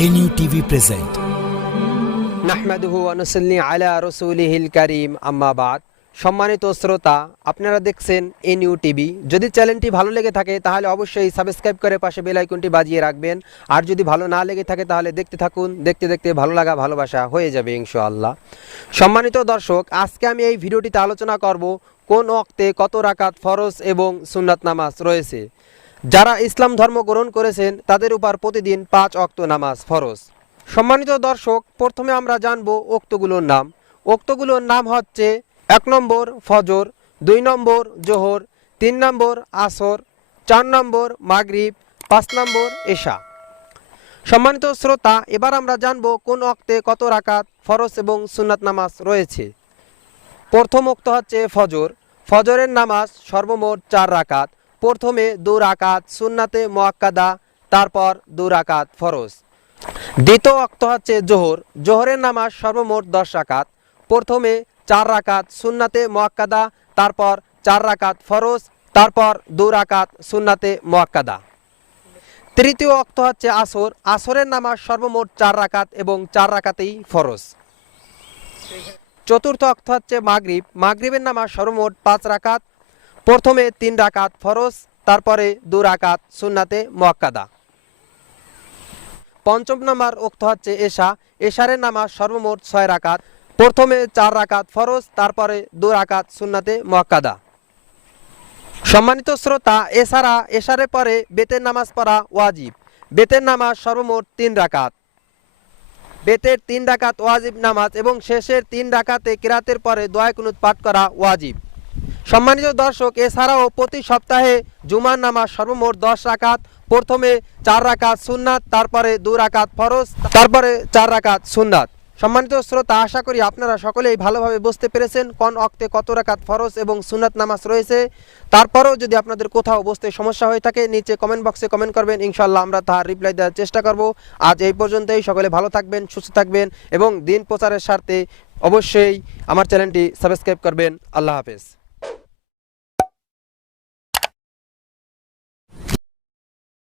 nutv present নাহমাদুহু ওয়া নুসাল্লি আলা রাসূলিহিল কারীম আম্মা বাদ। সম্মানিত শ্রোতা, আপনারা দেখছেন nutv। যদি চ্যানেলটি ভালো লেগে থাকে তাহলে অবশ্যই সাবস্ক্রাইব করে পাশে বেল আইকনটি বাজিয়ে রাখবেন। আর যদি ভালো না লেগে থাকে তাহলে দেখতে থাকুন, দেখতে দেখতে ভালো লাগা ভালোবাসা হয়ে যাবে ইনশাআল্লাহ। সম্মানিত দর্শক, আজকে আমি এই ভিডিওটিতে আলোচনা করব কোন ওয়াক্তে কত রাকাত ফরজ এবং সুন্নাত নামাজ রয়েছে। যারা ইসলাম ধর্ম গ্রহণ করেছেন তাদের উপর প্রতিদিন 5 ওয়াক্ত নামাজ ফরজ। সম্মানিত দর্শক, প্রথমে আমরা জানব ওক্তগুলোর নাম। ওক্তগুলোর নাম হচ্ছে 1 নম্বর ফজর, 2 নম্বর জোহর, 3 নম্বর আসর, 4 নম্বর মাগরিব, 5 নম্বর এশা। সম্মানিত শ্রোতা, এবার আমরা জানব কোন ওক্তে কত রাকাত ফরজ এবং সুন্নাত নামাজ রয়েছে। প্রথম ওক্ত হচ্ছে ফজর। ফজরের নামাজ সর্বমোট 4 রাকাত। প্রথমে 2 রাকাত সুন্নাতে মুআক্কাদা, তারপর 2 রাকাত ফরজ। দ্বিতীয় ওয়াক্ত হচ্ছে জোহর। জোহরের নামাজ সর্বমোট 10 রাকাত। প্রথমে 4 রাকাত সুন্নাতে মুআক্কাদা, তারপর 4 রাকাত ফরজ, তারপর 2 রাকাত সুন্নাতে মুআক্কাদা। তৃতীয় ওয়াক্ত হচ্ছে আসর। আসরের নামাজ সর্বমোট 4 রাকাত এবং 4 রাকাতেই ফরজ। চতুর্থ ওয়াক্ত হচ্ছে মাগরিব। মাগরিবের নামাজ সর্বমোট 5 রাকাত। প্রথমে 3 রাকাত ফরজ, তারপরে 2 রাকাত সুন্নাতে মুআক্কাদা। পঞ্চম নম্বর ওক্ত হচ্ছে এশা। এশারের নামাজ সর্বমোট 6 রাকাত। প্রথমে 4 রাকাত ফরজ, তারপরে 2 রাকাত সুন্নাতে মুআক্কাদা। সম্মানিত শ্রোতা, এছাড়া এশারের পরে বেতের নামাজ পড়া ওয়াজিব। বেতের নামাজ সর্বমোট 3 রাকাত। বেতের 3 রাকাত ওয়াজিব নামাজ এবং শেষের 3 রাকাতে কিরাতের পরে দোয়া কুনুত পাঠ করা ওয়াজিব। সম্মানিত দর্শক, এছাড়াও প্রতি সপ্তাহে জুমার নামাজ সর্বমোট 10 রাকাত। প্রথমে 4 রাকাত সুন্নাত, তারপরে 2 রাকাত ফরজ, তারপরে 4 রাকাত সুন্নাত। সম্মানিত শ্রোতা, আশা করি আপনারা সকলেই ভালোভাবে বুঝতে পেরেছেন কোন ওয়াক্তে কত রাকাত ফরজ এবং সুন্নাত নামাজ রয়েছে। তারপরেও যদি আপনাদের কোথাও বুঝতে সমস্যা হয়ে থাকে নিচে কমেন্ট বক্সে কমেন্ট করবেন, ইনশাআল্লাহ আমরা তার রিপ্লাই দেওয়ার চেষ্টা করব। আজ এই পর্যন্তই। সকলে ভালো থাকবেন, সুস্থ থাকবেন এবং দিন প্রচারের স্বার্থে অবশ্যই আমার চ্যানেলটি সাবস্ক্রাইব করবেন। আল্লাহ হাফেজ।